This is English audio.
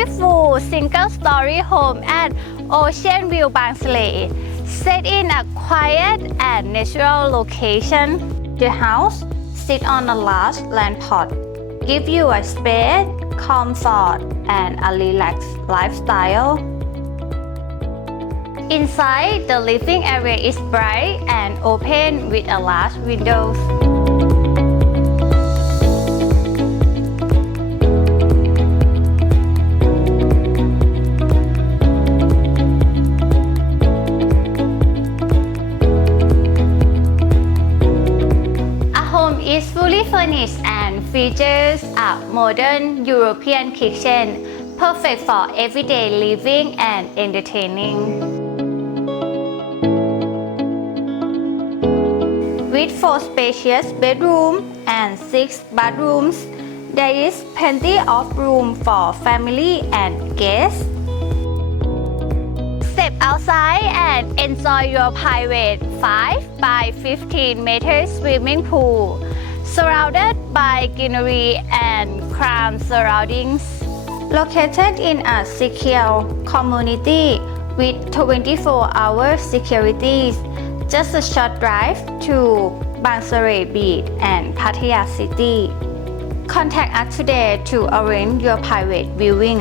beautiful single-story home at Ocean View Bang Saray, set in a quiet and natural location. The house sits on a large land plot, give you a space, comfort, and a relaxed lifestyle. Inside, the living area is bright and open with a large windows. Is fully furnished and features a modern European kitchen, perfect for everyday living and entertaining. With 4 spacious bedrooms and 6 bathrooms, there is plenty of room for family and guests. Step outside and enjoy your private 5 by 15 meter swimming pool, surrounded by greenery and calm surroundings. Located in a secure community with 24-hour security, just a short drive to Bang Saray Beach and Pattaya City. Contact us today to arrange your private viewing.